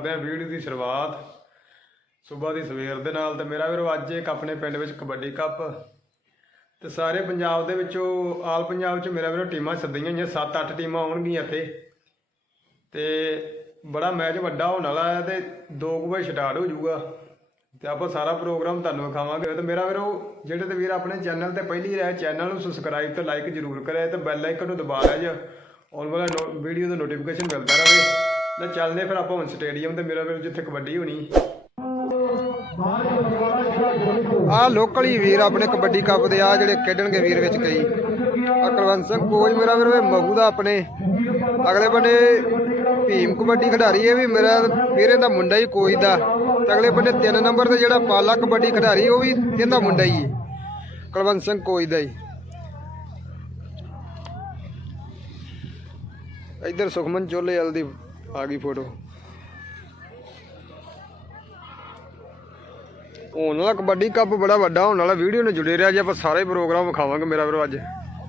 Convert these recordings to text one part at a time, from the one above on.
ਸੱਜਣੋ ਕਰਦੇ ਆ ਵੀਡੀਓ ਦੀ ਸ਼ੁਰੂਆਤ ਸਵੇਰ ਦੀ ਸਵੇਰ ਦੇ ਨਾਲ ਤੇ ਮੇਰਾ ਵੀਰੋ ਅੱਜ ਇੱਕ ਆਪਣੇ ਪਿੰਡ ਵਿੱਚ ਕਬੱਡੀ ਕੱਪ ਤੇ ਸਾਰੇ ਪੰਜਾਬ ਦੇ ਵਿੱਚੋਂ ਆਲ ਪੰਜਾਬ ਚ ਮੇਰਾ ਵੀਰੋ ਟੀਮਾਂ ਸੱਦੀਆਂ ਹੋਈਆਂ 7-8 ਟੀਮਾਂ ਆਉਣਗੀਆਂ ਇੱਥੇ। ਤੇ ਬੜਾ ਮੈਚ ਵੱਡਾ ਹੋਣ ਵਾਲਾ ਹੈ ਤੇ 2 ਵਜੇ ਸਟਾਰਟ ਹੋ ਜਾਊਗਾ। ਤੇ ਆਪਾਂ ਸਾਰਾ ਪ੍ਰੋਗਰਾਮ ਤੁਹਾਨੂੰ ਵਿਖਾਵਾਂਗੇ। ਤੇ ਮੇਰਾ ਵੀਰੋ, ਜਿਹੜੇ ਤੇ ਵੀਰ ਆਪਣੇ ਚੈਨਲ ਤੇ ਪਹਿਲੀ ਰਹਿ ਚੈਨਲ ਨੂੰ ਸਬਸਕ੍ਰਾਈਬ ਤੇ ਲਾਈਕ ਜ਼ਰੂਰ ਕਰਿਆ ਤੇ ਬੈਲ ਆਈਕਨ ਨੂੰ ਦਬਾ ਲਿਆ ਜੇ। ਆਉਣ ਵਾਲਾ ਵੀਡੀਓ ਦਾ ਨੋਟੀਫਿਕੇਸ਼ਨ ਮਿਲਦਾ ਰਹੇ। ਤੇ ਚੱਲਦੇ ਫਿਰ ਆਪਾਂ ਹੁਣ ਸਟੇਡੀਅਮ ਤੇ ਮੇਰਾ ਵੀਰੋ ਜਿੱਥੇ ਕਬੱਡੀ ਹੋਣੀ। ਆ ਲੋਕਲ ਹੀ ਵੀਰ ਆਪਣੇ ਕਬੱਡੀ ਕੱਪ ਦੇ ਆ ਜਿਹੜੇ ਖੇਡਣਗੇ ਵੀਰ ਵਿੱਚ ਕਈ। ਆ ਕੁਲਵੰਤ ਸਿੰਘ ਕੋਚ ਮੇਰਾ ਵੀਰ ਮਹੂ ਦਾ ਆਪਣੇ। ਅਗਲੇ ਬੰਨੇ ਭੀਮ ਕਬੱਡੀ ਖਿਡਾਰੀ ਇਹ ਵੀ ਮੇਰਾ ਵੀਰੇ ਦਾ ਮੁੰਡਾ ਹੀ ਕੋਚ ਦਾ। ਅਗਲੇ ਬੰਨੇ 3 ਨੰਬਰ ਤੇ ਜਿਹੜਾ ਪਾਲਾ ਕਬੱਡੀ ਖਿਡਾਰੀ, ਉਹ ਵੀ ਇਹਦਾ ਮੁੰਡਾ ਹੀ ਹੈ। ਕੁਲਵੰਤ ਸਿੰਘ ਕੋਚ ਦਾ ਹੀ। ਇੱਧਰ ਸੁਖਮਨ ਚੋਲੇ ਵਾਲ ਦੀ ਆ ਗਈ ਫੋਟੋ। ਹੋਣ ਵਾਲਾ ਕਬੱਡੀ ਕੱਪ ਬੜਾ ਵੱਡਾ ਹੋਣ ਵਾਲਾ ਵੀਡੀਓ ਨਾਲ ਜੁੜੇ ਰਿਹਾ ਜੀ ਆਪਾਂ ਸਾਰੇ ਪ੍ਰੋਗਰਾਮ ਵਿਖਾਵਾਂਗੇ ਮੇਰਾ ਵੀਰੋ ਅੱਜ।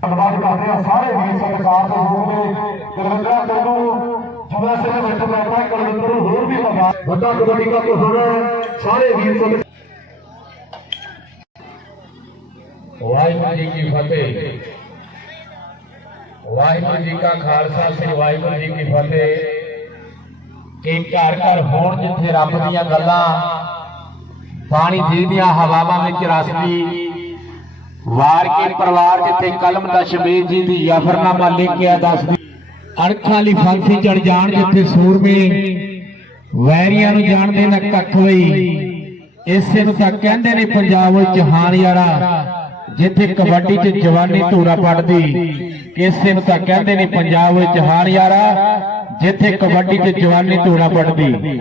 ਧੰਨਵਾਦ ਕਰਦੇ ਹਾਂ ਸਾਰੇ ਵੀਰ ਸਰਕਾਰ ਦੇ ਹੋਣਗੇ ਗੁਰਵਿੰਦਰ ਤੈਨੂੰ ਜੁੜਾ ਸਿੰਘ ਮਿੱਠ ਬੈਠਾ ਕੁਲਵਿੰਦਰ ਨੂੰ ਹੋਰ ਵੀ ਲਗਾ ਵੱਡਾ ਕਬੱਡੀ ਕੱਪ ਹੁਣ ਸਾਰੇ ਵੀਰ ਸੰਗ ਵਾਹਿਗੁਰੂ ਜੀ ਕੀ ਫਤਿਹ। ਵਾਹਿਗੁਰੂ ਜੀ ਕਾ ਖਾਲਸਾ ਸ੍ਰੀ ਵਾਹਿਗੁਰੂ ਜੀ ਕੀ ਫਤਿਹ। ਕਿ ਘਰ ਘਰ ਹੋਣ ਜਿੱਥੇ ਰੱਬ ਦੀਆਂ ਗੱਲਾਂ ਪਾਣੀ ਜੀ ਹਵਾਵਾਂ ਵਿੱਚ ਰਸਦੀ, ਵਾਰ ਕੇ ਪਰਿਵਾਰ ਜਿੱਥੇ ਕਲਮ ਦਾ ਸ਼ਬੀਰ ਜੀ ਦੀ ਯਫਰਨਾਮਾ ਲਿਖਿਆ ਦੱਸਦੀ। ਅਣਖਾਂ ਲਈ ਫਾਂਸੀ ਚੜ ਜਾਣ ਜਿੱਥੇ ਸੂਰਮੇ ਵੈਰੀਆਂ ਨੂੰ ਜਾਣਦੇ ਨਾ ਕੱਖ ਲਈ। ਇਸੇ ਨੂੰ ਤਾਂ ਕਹਿੰਦੇ ਨੇ ਪੰਜਾਬ ਵਿੱਚ ਜਹਾਨ ਯਾਰਾ, ਜਿੱਥੇ ਕਬੱਡੀ 'ਚ ਜਵਾਨੀ ਧੂਰਾ ਪੜਦੀ ਇਸੇ ਨੂੰ ਤਾਂ ਕਹਿੰਦੇ ਨੇ ਪੰਜਾਬ ਵਿੱਚ ਜਹਾਨ ਯਾਰਾ ਜਿੱਥੇ ਕਬੱਡੀ ਤੇ ਜਵਾਨੀ ਧੂਰਾ ਪੜਦੀ।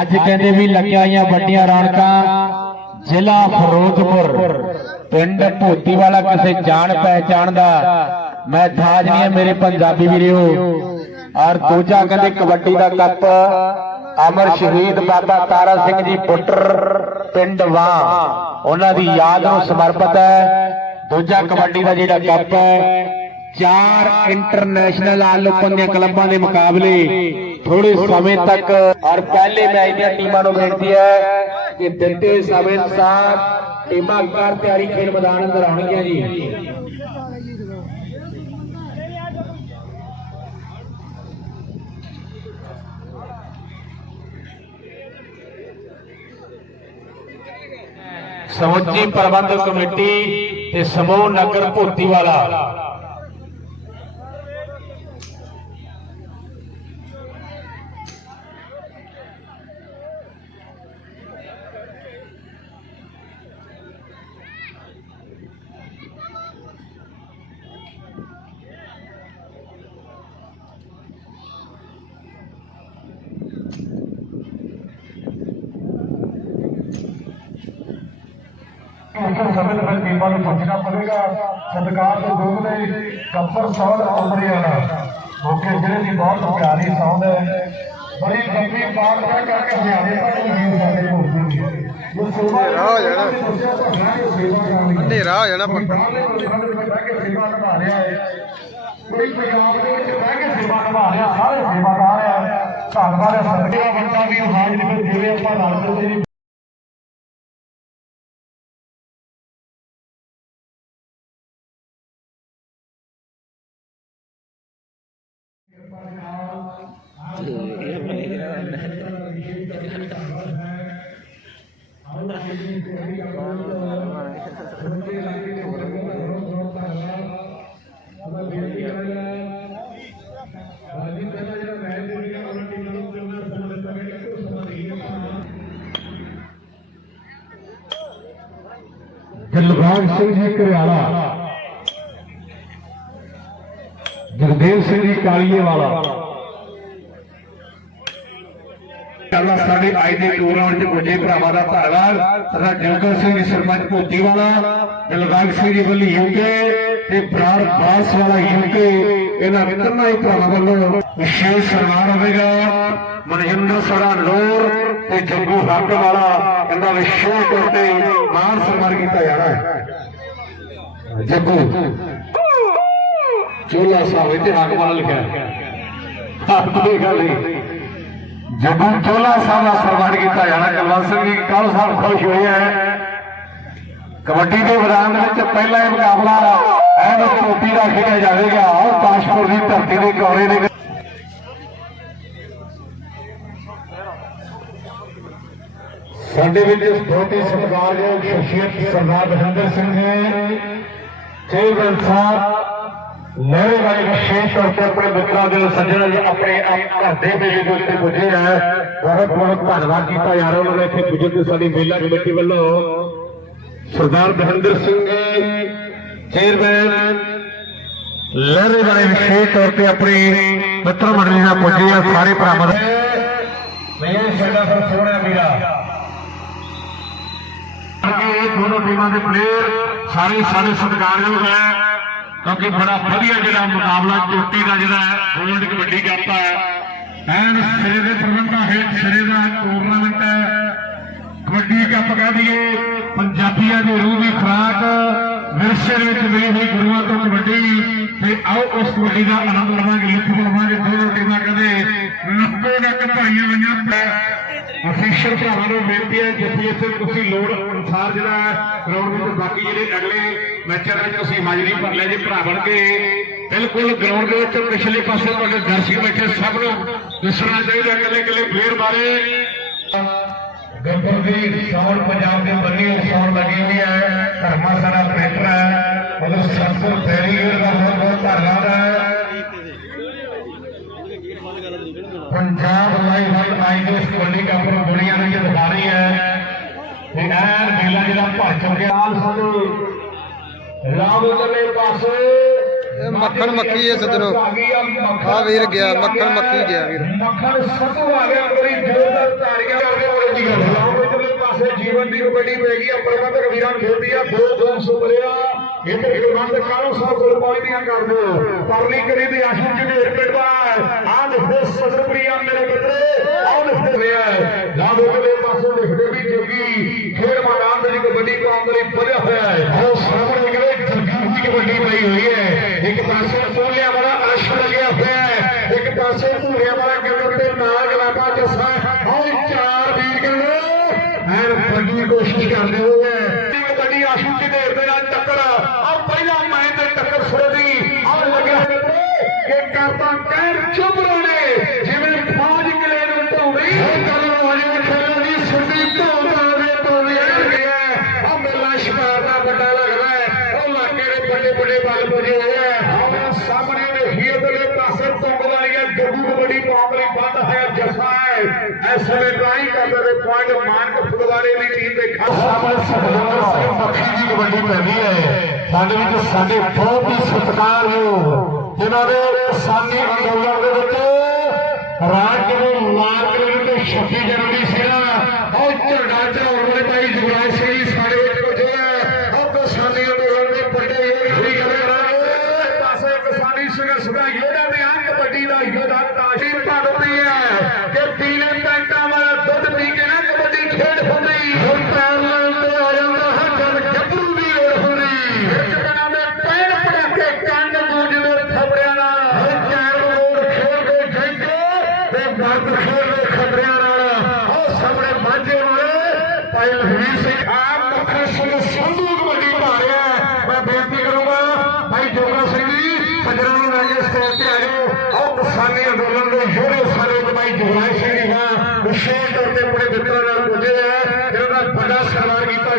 ਅੱਜ ਕਹਿੰਦੇ ਵੀ ਲੱਗੀਆਂ ਆਈਆਂ ਵੱਡੀਆਂ ਰੌਣਕਾਂ ਜ਼ਿਲ੍ਹਾ ਫਿਰੋਜ਼ਪੁਰ, ਪਿੰਡ ਭੋਤੀ ਵਾਲਾ ਕਿਸੇ ਜਾਣ ਪਹਿਚਾਣ ਦਾ। ਮੈਂ ਥਾਜ ਨਹੀਂ ਮੇਰੇ ਪੰਜਾਬੀ ਵੀਰੋ। ਔਰ ਦੂਜਾ ਕਹਿੰਦੇ ਕਬੱਡੀ ਦਾ ਕੱਪ ਅਮਰ ਸ਼ਹੀਦ ਬਾਬਾ ਤਾਰਾ ਸਿੰਘ ਜੀ ਪੁੱਟਰ ਪਿੰਡ ਵਾਂ। ਉਹਨਾਂ ਦੀ ਯਾਦ ਨੂੰ ਸਮਰਪਿਤ ਹੈ। ਦੂਜਾ ਕਬੱਡੀ ਦਾ ਜਿਹੜਾ ਕੱਪ ਹੈ ਚਾਰ ਇੰਟਰਨੈਸ਼ਨਲ ਆਲ ਦੀਆਂ ਕਲੱਬਾਂ ਦੇ ਮੁਕਾਬਲੇ ਥੋੜੇ ਸਮੇਂ ਤੱਕ ਔਰ ਪਹਿਲੇ ਮੈਚ ਦੀਆਂ ਟੀਮਾਂ ਨੂੰ ਬੇਨਤੀ ਹੈ ਕਿ ਦਿੱਤੇ ਸਮੇਂ ਅਨੁਸਾਰ ਟੀਮਾਂ ਕਰ ਤਿਆਰੀ ਖੇਡ ਮੈਦਾਨ ਅੰਦਰ ਆਉਣਗੀਆਂ ਜੀ। ਸਮੁੱਚੀ ਪ੍ਰਬੰਧਕ ਕਮੇਟੀ ਤੇ ਸਮੂਹ ਨਗਰ ਭੋਤੀ ਵਾਲਾ ਉਸੇ ਸਮੇਂ ਫਿਰ ਟੀਮਾਂ ਨੂੰ ਪਹੁੰਚਣਾ ਪਵੇਗਾ। ਸਤਿਕਾਰ ਦੇ ਦੁੱਧ ਦੇ ਕੱਪਰ ਸੌਲ ਉਮਰੀਆਣਾ ਮੌਕੇ ਜਿਹੜੇ ਦੀ ਬਹੁਤ ਪਿਆਰੀ ਸੌਂਦ ਹੈ ਬੜੀ ਲੰਬੀ ਬਾਤ ਹੈ ਕਰਕੇ ਹਰਿਆਣੇ ਤੱਕ ਵੀਰ ਸਾਡੇ ਪਹੁੰਚਣਗੇ ਇਹ ਸੇਵਾ ਹੋ ਜਾਣਾ। ਹਨੇਰਾ ਹੋ ਜਾਣਾ ਪੱਕਾ। ਵਿੱਚ ਸੇਵਾ ਨਿਭਾ ਰਿਹਾ ਹੈ। ਕੋਈ ਪੰਜਾਬ ਦੇ ਵਿੱਚ ਬਹਿ ਕੇ ਸੇਵਾ ਨਿਭਾ ਰਿਹਾ ਸਾਰੇ ਸੇਵਾਦਾਰ ਆ। ਧੰਨਵਾਦ ਹੈ ਸਤਿਕਾਰ ਵੱਡਾ ਵੀਰ ਹਾਜ਼ਰ ਫਿਰ ਜਿਵੇਂ ਆਪਾਂ ਰਲ ਮਿਲ ਜੀ ਦਿਲਬਾਗ ਸਿੰਘ ਜੀ ਘਰਿਆਲਾ ਸਿੰਘ ਜੀ ਕਾਲੀਏ ਵਾਲਾ। ਕੱਲਾ ਸਾਡੇ ਅੱਜ ਟੂਰਨਾਮੈਂਟ 'ਚ ਗੁੱਜੇ ਭਰਾਵਾਂ ਦਾ ਧੰਨਵਾਦ। ਸਰਦਾਰ ਜੰਗਲ ਸਿੰਘ ਜੀ, ਸਰਪੰਚ ਭੋਤੀ ਵਾਲਾ, ਦਿਲਬਾਗ ਸਿੰਘ ਜੀ ਵੱਲੀ ਯੂਕੇ ਤੇ ਬਰਾੜ ਬਾਸ ਵਾਲਾ ਯੂਕੇ ਇਹਨਾਂ ਤਿੰਨਾਂ ਹੀ ਭਰਾਵਾਂ ਵੱਲੋਂ ਵਿਸ਼ੇਸ਼ ਸਨਮਾਨ ਹੋਵੇਗਾ। ਮਨਜਿੰਦਰ ਸਰਾ ਲੋਰ ਤੇ ਜੱਗੂ ਹੱਕ ਵਾਲਾ ਇਹਦਾ ਵਿਸ਼ੇਸ਼ ਤੌਰ ਤੇ ਮਾਨ ਸਨਮਾਨ ਕੀਤਾ ਜਾਣਾ ਹੈ। ਜੱਗੂ। ਚੋਲਾ ਸਾਹਿਬ ਤੇ ਹੱਕ ਵਾਲਾ ਲਿਖਿਆ ਹੈ? ਕੋਈ ਗੱਲ ਨਹੀਂ। ਜਦੋਂ ਚੋਲਾ ਸਾਹਿਬ ਦਾ ਸਨਮਾਨ ਕੀਤਾ ਜਾਣਾ, ਕਲਵੰਤ ਸਿੰਘ ਜੀ ਕੱਲ ਸਾਹਿਬ ਖੁਸ਼ ਹੋਏ ਹੈ। ਕਬੱਡੀ ਦੇ ਮੈਦਾਨ ਵਿੱਚ ਪਹਿਲਾ ਇਹ ਮੁਕਾਬਲਾ ਐਨ ਟੋਪੀ ਦਾ ਖੇਡਿਆ ਜਾਵੇਗਾ। ਆਓ ਕਾਸ਼ਪੁਰ ਦੀ ਧਰਤੀ ਦੇ ਕੌਰੇ ਦੇ ਸਾਡੇ ਵਿੱਚ ਬਹੁਤ ਹੀ ਸਤਿਕਾਰਯੋਗ ਸ਼ਖਸੀਅਤ ਸਰਦਾਰ ਬਹਿੰਦਰ ਸਿੰਘ ਜੀ ਚੇਅਰਮੈਨ ਸਾਹਿਬ ਲਹਿਰੇ ਵਾਲੇ ਵਿਸ਼ੇਸ਼ ਤੌਰ ਤੇ ਆਪਣੇ ਮਿੱਤਰਾਂ ਦੇ ਸੱਜਣ ਆਪਣੇ ਘਰ ਦੇ ਮੇਲੇ ਦੇ ਉੱਤੇ ਪੁੱਜੇ ਹੈ ਬਹੁਤ ਬਹੁਤ ਧੰਨਵਾਦ ਕੀਤਾ ਯਾਰ, ਉਹਨਾਂ ਨੇ ਇੱਥੇ ਪੁੱਜਣ ਤੇ ਸਾਡੀ ਮੇਲਾ ਕਮੇਟੀ ਵੱਲੋਂ। ਸਰਦਾਰ ਬਹਿੰਦਰ ਸਿੰਘ ਜੀ ਚੇਅਰਮੈਨ ਲਹਿਰੇ ਵਾਲੇ ਵਿਸ਼ੇਸ਼ ਤੌਰ ਤੇ ਆਪਣੀ ਮਿੱਤਰ ਮੰਡਲੀ ਨਾਲ ਪੁੱਜੇ ਆ, ਸਾਰੇ ਭਰਾਵਾਂ ਦਾ ਮੈਂ ਸਾਡਾ ਫਿਰ ਸੋਹਣਾ ਵੀਰਾ। ਅੱਗੇ ਇਹ ਦੋਨੋਂ ਟੀਮਾਂ ਦੇ ਪਲੇਅਰ ਸਾਰੇ ਸਾਡੇ ਸਤਿਕਾਰਯੋਗ ਹੈ ਕਿਉਂਕਿ ਬੜਾ ਵਧੀਆ ਜਿਹੜਾ ਮੁਕਾਬਲਾ ਚੋਟੀ ਦਾ ਜਿਹੜਾ ਹੈ ਵਰਲਡ ਕਬੱਡੀ ਕੱਪ ਹੈ। ਐਨ ਸਿਰੇ ਦੇ ਪ੍ਰਬੰਧਾਂ ਹੇਠ ਸਿਰੇ ਦਾ ਟੂਰਨਾਮੈਂਟ ਹੈ। ਕਬੱਡੀ ਕੱਪ ਕਹਿ ਦਈਏ, ਪੰਜਾਬੀਆਂ ਦੀ ਰੂਹ ਦੀ ਖੁਰਾਕ ਵਿਰਸੇ ਵਿੱਚ ਮਿਲੀ ਹੋਈ ਗੁਰੂਆਂ ਤੋਂ ਕਬੱਡੀ। ਤੇ ਆਓ ਉਸ ਕਬੱਡੀ ਦਾ ਆਨੰਦ ਲਵਾਂਗੇ, ਲੁੱਟ ਲਵਾਂਗੇ ਦੋਨੋਂ ਟੀਮਾਂ ਕਹਿੰਦੇ ਲੱਕੋ ਲੱਕ ਭਰੀਆਂ ਹੋਈਆਂ ਅਫੀਸ਼ੀਅਲ ਭਰਾਵਾਂ ਨੂੰ ਬੇਨਤੀ ਹੈ ਜਿੱਥੇ ਜਿੱਥੇ ਤੁਸੀਂ ਲੋੜ ਅਨੁਸਾਰ ਜਿਹੜਾ ਗਰਾਊਂਡ ਵਿੱਚ ਬਾਕੀ ਜਿਹੜੇ ਅਗਲੇ ਮੈਚਾਂ ਵਿੱਚ ਤੁਸੀਂ ਹਾਜ਼ਰੀ ਭਰ ਲਿਆ ਜੇ ਭਰਾ ਬਣ ਕੇ, ਬਿਲਕੁਲ ਗਰਾਊਂਡ ਦੇ ਵਿੱਚ ਪਿਛਲੇ ਪਾਸੇ ਤੁਹਾਡੇ ਦਰਸ਼ਕ ਬੈਠੇ ਸਭ ਨੂੰ ਦੱਸਣਾ ਚਾਹੀਦਾ ਇਕੱਲੇ ਇਕੱਲੇ ਪਲੇਅਰ ਬਾਰੇ। ਗੱਬਰ ਦੀ ਸੌਣ ਪੰਜਾਬ ਦੇ ਬੰਨੀ ਸੌਣ ਲੱਗੀ ਹੋਈ ਹੈ, ਧਰਮਾ ਸਾਰਾ ਹੈ। ਮਤਲਬ ਸਤਪੁਰ ਫੈਰੀਗੇਟ ਦਾ ਬਹੁਤ ਬਹੁਤ ਧੰਨਵਾਦ ਹੈ। ਪੰਜਾਬ ਲਾਈਵ ਹਾਈ ਆਈ ਦੇ ਕਬੱਡੀ ਕੱਪ ਨੂੰ ਦੁਨੀਆ ਨੂੰ ਇਹ ਦਿਖਾ ਰਹੀ ਹੈ। ਤੇ ਐਨ ਮੇਲਾ ਜਿਹੜਾ ਭਰ ਚੁੱਕਿਆ ਨਾਲ ਸਾਨੂੰ ਰਾਮ ਉਧਰਲੇ ਪਾਸੇ ਮੱਖਣ ਮੱਖੀ ਹੈ ਸੱਜਣੋ। ਆ ਵੀਰ ਗਿਆ, ਮੱਖਣ ਮੱਖੀ ਗਿਆ ਵੀਰ। ਮੱਖਣ ਸਤੂ ਆ ਗਿਆ ਬੜੀ ਜ਼ੋਰਦਾਰ ਤਾੜੀਆਂ ਕਰਦੇ ਹੋਏ ਜੀ। ਗੱਲ ਰਾਮ ਉਧਰਲੇ ਪਾਸੇ ਜੀਵਨ ਦੀ ਕਬੱਡੀ ਪੈਗੀ ਆ ਪ੍ਰਬੰਧਕ ਵੀਰਾਂ ਨੂੰ ਖੇਡਦੀ ਆ ਦੋ ਦੋ ਸੁਪਰਿਆ ਇੱਧਰ ਪ੍ਰਬੰਧ ਕਾਲੋ ਸਾਹਿਬ ਕੋਲ ਪਹੁੰਚਦੀਆਂ ਕਰਦੇ ਪਰਲੀ ਕਰੀ ਦੀ ਆਸ਼ੂ ਝੰਡੇਰ ਪਿੰਡਵਾ ਆ ਲਿਖਦੇ ਸਦਰਪ੍ਰਿਆ ਮੇਰੇ ਮਿੱਤਰੇ, ਆਹ ਲਿਖਦੇ ਰਿਹਾ ਰਾਮ ਉਧਰਲੇ ਪਾਸੇ ਲਿਖਦੇ ਵੀ ਜੋਗੀ ਖੇਡ ਮੈਦਾਨ ਦੇ ਵਿੱਚ ਕਬੱਡੀ ਕੌਮ ਲਈ ਵਧਿਆ ਹੋਇਆ ਹੈ। ਉਹ ਸਾਹਮਣੇ ਕਿਹੜੇ ਜੱਗੀ ਦੀ ਕਬੱਡੀ ਪਈ ਹੋਈ ਹੈ। ਇੱਕ ਪਾਸੇ ਪੋਲਿਆ ਵਾਲਾ ਅਰਸ਼ ਲੱਗਿਆ ਹੋਇਆ ਹੈ। ਇੱਕ ਪਾਸੇ ਭੂਰਿਆ ਵਾਲਾ ਕਿੰਦਰ ਤੇ ਨਾਲ ਗਲਾਬਾ ਜੱਸਾ ਆਹ ਚਾਰ ਵੀਰ ਕਹਿੰਦੇ ਐਨ ਵੱਡੀ ਕੋਸ਼ਿਸ਼ ਕਰਦੇ ਹੋ ਕਬੱਡੀ ਆਸ਼ੂ ਜੀ ਦੇ ਦੇ ਨਾਲ ਟੱਕਰ ਆ ਪਹਿਲਾ ਮੈਂ ਤੇ ਟੱਕਰ ਸੁਰਦੀ ਆ ਲੱਗਿਆ ਕਰਤਾ ਕਹਿਰ ਚੁੱਪ ਰਹੇ ਜਿਵੇਂ ਫੌਜ ਕਿਲੇ ਨੂੰ ਢਾਉਂਦੀ ਉਹ ਗੱਲ ਨੂੰ ਹਜੇ ਖੇਲਣ ਦੀ ਢਾਉਂਦਾ ਹੋਵੇ ਢਾਉਂਦੀ ਰਹਿ ਗਿਆ ਆ। ਮੇਲਾ ਸ਼ਿਕਾਰ ਦਾ ਵੱਡਾ ਲੱਗਦਾ ਹੈ। ਉਹ ਇਲਾਕੇ ਦੇ ਵੱਡੇ ਵੱਡੇ ਬਲ ਪੁੱਜੇ ਹੋਏ ਆ। ਸਾਹਮਣੇ ਵੇਖੀਏ ਤੇ ਪਾਸੇ ਤੁੰਗ ਵਾਲੀਆਂ ਗੱਗੂ ਕਬੱਡੀ ਪਾਉਣ ਲਈ ਬੰਦ ਹੈ ਜੱਸਾ ਹੈ। ਇਸ ਵੇਲੇ ਟਰਾਈ ਕਰਦੇ ਨੇ ਪੁਆਇੰਟ ਮਾਨਕ ਫੁਗਵਾੜੇ ਦੀ ਟੀਮ ਦੇ ਖਾਸ ਸਾਹਮਣੇ ਸਤਿੰਦਰ ਸਿੰਘ ਮੱਖੀ ਦੀ ਕਬੱਡੀ ਪੈਂਦੀ ਹੈ। ਸਾਡੇ ਵਿੱਚ ਸਾਡੇ ਬਹੁਤ ਹੀ ਸਤਿਕਾਰਯੋਗ ਜਿਨ੍ਹਾਂ ਦੇ ਕਿਸਾਨੀ ਅੰਦੋਲਨ ਦੇ ਵਿੱਚ ਰਾਜ ਦੇ ਲਾਲ ਕਿਲੇ ਤੇ 26 ਜਨਵਰੀ ਸੀਗਾ ਉਹ ਝੰਡਾ ਚੜਾਉਣ ਵਾਲੇ ਭਾਈ ਜੁਗਰਾਜ ਸਿੰਘ ਜੀ ਸਾਡੇ ਵਿੱਚ ਪੁੱਜੇ ਆ ਉਹ ਕਿਸਾਨੀ ਅੰਦੋਲਨ ਦੇ ਵੱਡੇ ਇਹ ਖੜੀ ਗੱਲ ਕਰਾਂਗੇ ਪਾਸੇ ਕਿਸਾਨੀ ਸੰਘਰਸ਼ ਦਾ ਯੋਧਾ ਤੇ ਆਂ ਕਬੱਡੀ ਦਾ ਯੋਧਾ ਤਾਜੀ ਭਗਤੀ ਹੈ ਕਿ ਪੀਲੇ ਪੈਂਟਾਂ ਵਾਲਾ ਦੁੱਧ ਪੀ ਕੇ ਨਾ ਕਬੱਡੀ ਖੇਡ ਹੁੰਦੀ ਹੁਣ ਪੈਰਲਲ ਤੇ ਆ ਜਾਂਦਾ ਹੈ ਜਦ ਗੱਭਰੂ ਦੀ ਓੜ ਹੁੰਦੀ ਇੱਕ ਦਿਨਾਂ ਦੇ ਪੈਰ ਪੜਾਕੇ ਕੰਨ ਗੂੰਜਦੇ ਥਬੜਿਆਂ ਨਾਲ ਹਰ ਚਾਰ ਮੋੜ ਖੇਡ ਕੇ ਜੈਂਕੇ ਤੇ ਦਰਦ ਖੇਡ ਦੇ ਖਬਰਿਆਂ ਨਾਲ ਉਹ ਸਾਹਮਣੇ ਮਾਝੇ ਵਾਲੇ ਭਾਈ ਲਖਵੀਰ ਸਿੰਘ ਆਪ ਮੱਖਣ ਸਿੰਘ ਸੰਧੂ ਕਬੱਡੀ ਪਾ ਰਿਹਾ ਹੈ। ਮੈਂ ਬੇਨਤੀ ਕਰੂੰਗਾ ਭਾਈ ਜੋਗਾ ਸਿੰਘ ਜੀ ਸੱਜਣਾ ਨੂੰ ਲੈ ਕੇ ਸਟੇਜ ਤੇ ਆ ਜਾਓ ਆਓ ਕਿਸਾਨੀ ਅੰਦੋਲਨ ਦੇ ਯੋਧੇ ਸਾਰੇ ਭਾਈ ਜੋਗਰਾਜ ਸਿੰਘ ਜੀ ਹਾਂ ਵਿਸ਼ੇਸ਼ ਤੌਰ ਤੇ ਆਪਣੇ ਮਿੱਤਰਾਂ ਨਾਲ ਪੁੱਜੇ ਹੈ ਜਿਹਨਾਂ ਦਾ ਵੱਡਾ ਸਨਮਾਨ ਕੀਤਾ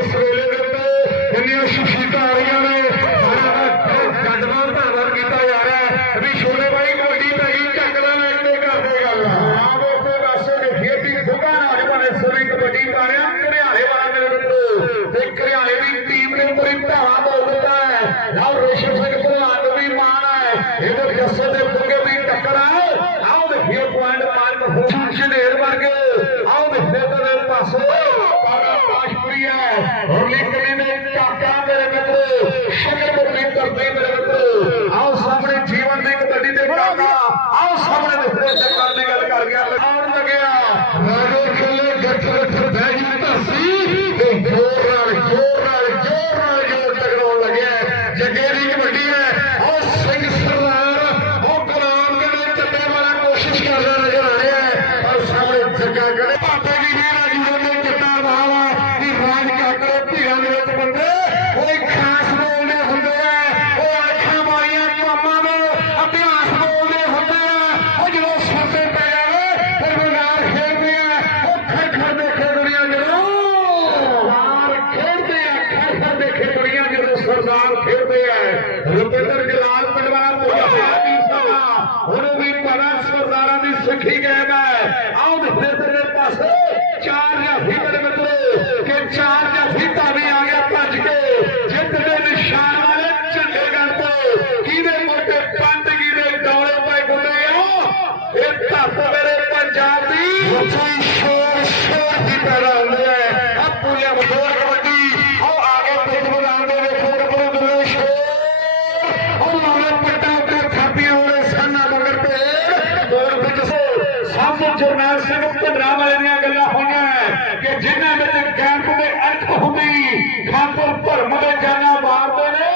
ਜਾਣਾ ਅੱਜ ਦੇ ਇਸ ਵੇਲੇ ਦੇ ਉੱਤੇ ਇੰਨੀਆਂ ਸ਼ਖਸੀਅਤਾਂ ਆ ਰਹੀਆਂ ਨੇ ਸਾਰਿਆਂ ਦਾ ਗੱਡਵਾਨ ਧੰਨਵਾਦ ਕੀਤਾ ਜਾ ਰਿਹਾ ਹੈ ਵੀ ਛੋਲੇ ਭਾਈ ਕਬੱਡੀ ਪੈ ਗਈ ਚੱਕਦਾ ਲੈ ਕੇ ਕਰਦੇ ਗੱਲ ਆਮ ਉਸੇ ਪਾਸੇ ਦੇਖੀਏ ਵੀ ਦੁਗਾ ਨਾਲ ਭਾਵੇਂ ਸੋਰੀ ਕਬੱਡੀ ਪਾ ਰਿਹਾ ਘਰਿਆਲੇ ਵਾਲਾ ਮੇਰੇ ਮਿੱਤਰੋ ਤੇ ਘਰਿਆਲੇ ਦੀ ਟੀਮ ਨੇ ਪੂਰੀ ਧਾਵਾ ਬੋਲ ਦਿੱਤਾ ਹੈ ਲਓ ਰੇਸ਼ਮ ਸਿੰਘ ਭਲਵਾਨ ਨੂੰ ਵੀ ਮਾਣ ਹੈ ਇਹਦੇ ਜੱਸੇ ਦੇ ਫੁੱਗੇ ਦੀ ਟੱਕਰ ਹੈ ਆਓ ਦੇਖੀਏ ਪੁਆਇੰਟ ਮਾਰ ਹੋ ਝੰਡੇਰ ਵਰਗੇ ਆਓ ਦੇਖਦੇ ਤੇ ਪਾਸੇ ਕਾਰਾ ਪਾਸ਼ਪੁਰੀ ਹੈ ਹੋਲੀ ਕਲੀ ਦੇ ਕਾਕਾ ਮੇਰੇ ਮਿੱਤਰੋ ਸਰਦਾਰ ਖੇਡਦੇ ਐ ਰੁਪਿੰਦਰ ਜਲਾਲ ਪਿੰਡਵਾਲ ਤੋਂ ਆਦੀ ਸਭਾ ਉਹਨੂੰ ਵੀ ਬੜਾ ਸਰਦਾਰਾਂ ਦੀ ਸਿੱਖੀ ਗਏ ਹੈ ਆਓ ਦੇਖਦੇ ਤੇਰੇ ਪਾਸੇ ਚਾਰ ਜਾਫੀ ਮੇਰੇ ਮਿੱਤਰੋ ਕਿ ਚਾਰ ਜਾਫੀ ਤਾਂ ਵੀ ਆ ਗਿਆ ਭੱਜ ਕੇ ਜਿੱਤ ਦੇ ਨਿਸ਼ਾਨ ਵਾਲੇ ਚੰਡੀਗੜ੍ਹ ਤੋਂ ਕਿਹਦੇ ਮੋਟੇ ਪੰਡ ਕਿਹਦੇ ਡੌਲੇ ਪੈ ਗੁੱਲੇ ਆ ਇਹ ਧਰਤ ਮੇਰੇ ਪੰਜਾਬ ਦੀ ਉੱਚੀ ਸ਼ੋਰ ਸ਼ੋਰ ਦੀ ਪੈਦਾ ਹੁੰਦੀ ਹੈ ਆ ਪੁਲਿਆ ਮੋਰ ਕਬੱਡੀ ਆਓ ਆਗੇ ਪਿੰਡ ਮੈਦਾਨ ਦੇ ਵੇਖੋ ਕਬੱਡੀ ਦੁਲੇ ਸ਼ੋਰ ਉਹ ਲਾਲੇ ਪੱਟਾ ਉੱਤੇ ਥਾਪੀਆਂ ਹੋਏ ਸਾਨਾ ਮਗਰ ਤੇ ਦੌੜ ਵਿੱਚ ਸਾਹਮਣੇ ਜਰਨੈਲ ਸਿੰਘ ਭੰਡਰਾ ਵਾਲੇ ਦੀਆਂ ਗੱਲਾਂ ਹੋਈਆਂ ਕਿ ਜਿਨ੍ਹਾਂ ਵਿੱਚ ਕੈਂਪ ਦੇ ਅਰਥ ਹੁੰਦੀ ਖਾਤਰ ਭਰਮ ਦੇ ਜਾਨਾਂ ਮਾਰਦੇ ਨੇ,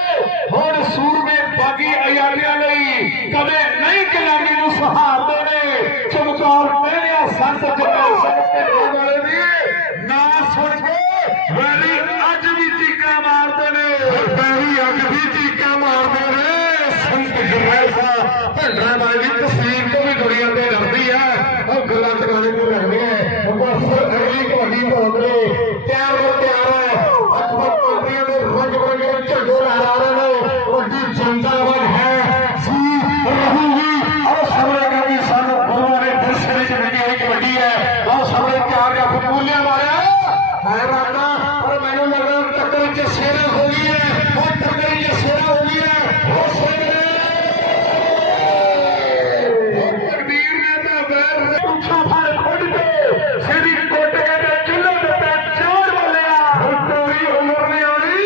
ਹੁਣ ਸੂਰਮੇ ਬਾਗੀ ਅਯਾਲੀਆਂ ਲਈ ਕਦੇ ਨਹੀਂ ਗੁਲਾਮੀ ਨੂੰ ਸਹਾਰਦੇ ਨੇ। ਚਮਕੌਰ ਪਹਿਲਿਆ ਸੰਤ ਜਰਨੈਲ ਸਿੰਘ ਭੰਡਰਾ ਵਾਲੇ ਦੀ ਨਾ ਸੁਣ ਕੇ ਵੈਰੀ ਅੱਜ ਵੀ ਚੀਕਾਂ ਮਾਰਦੇ ਨੇ। ਵੈਰੀ ਅੱਜ ਵੀ ਚੀਕਾਂ ਮਾਰਦੇ ਨੇ। ਸੰਤ ਜਰਨੈਲ ਸਾਹਿਬ ਭੰਡਰਾ ਵਾਲੇ ਦੀ ਤਸਵੀਰ ਤੋਂ ਵੀ ਦੁਨੀਆ ਤੇ ਡਰਦੀ ਹੈ ਉਹ ਗੱਲਾਂ ਟਿਕਾਣੇ ਨੂੰ ਲੱਗਦੇ ਹੈ ਉਹ ਬਸ ਅਗਲੀ ਕਹਾਣੀ ਭੋਗਲੇ ਤਿਆਰ ਹੋ ਤਿਆਰ ਹੈ ਅਕਬਰ ਕੋਟੀਆਂ ਦੇ ਰੰਗ ਬਰੰਗੇ ਝੰਡੇ ਲਹਿਰਾ ਰਹੇ ਨੇ ਵੱਡੀ ਜਿੰਦਾਬਾਦ ਹੈ ਸੀ ਰਹੂਗੀ ਆਹ ਸਾਹਮਣੇ ਕਹਿੰਦੀ ਸਾਨੂੰ ਗੁਰੂਆਂ ਨੇ ਦਰਸ਼ਨ ਵਿੱਚ ਮਿਲੀ ਹੋਈ ਕਬੱਡੀ ਹੈ ਆਹ ਸਾਹਮਣੇ ਤਿਆਰ ਹੈ ਫਕੂਲਿਆਂ ਵਾਲਿਆ ਹੈ ਰਾਤਾ ਪਰ ਮੈਨੂੰ ਲੱਗਦਾ ਟੱਕਰ ਚ ਸੇਰਾ ਹੋ ਗਈ ਹੈ ਉਹ ਟੱਕਰ ਚ ਸੇਰਾ ਹੋ ਗਈ ਹੈ ਉਹ ਸੇਰੇ ਤਕਦੀਰ ਨੇ ਤਾਂ ਵੈਰ ਪੁੱਛਾ ਫੜ ਖੁੱਡ ਕੇ ਸਿੱਧੀ ਕੁੱਟ ਕੇ ਤੇ ਚੁੱਲ੍ਹੇ ਦੇ ਤੇ ਚੋੜ ਬੋਲਿਆ ਹੁਣ ਤੇਰੀ ਉਮਰ ਨੇ ਆਣੀ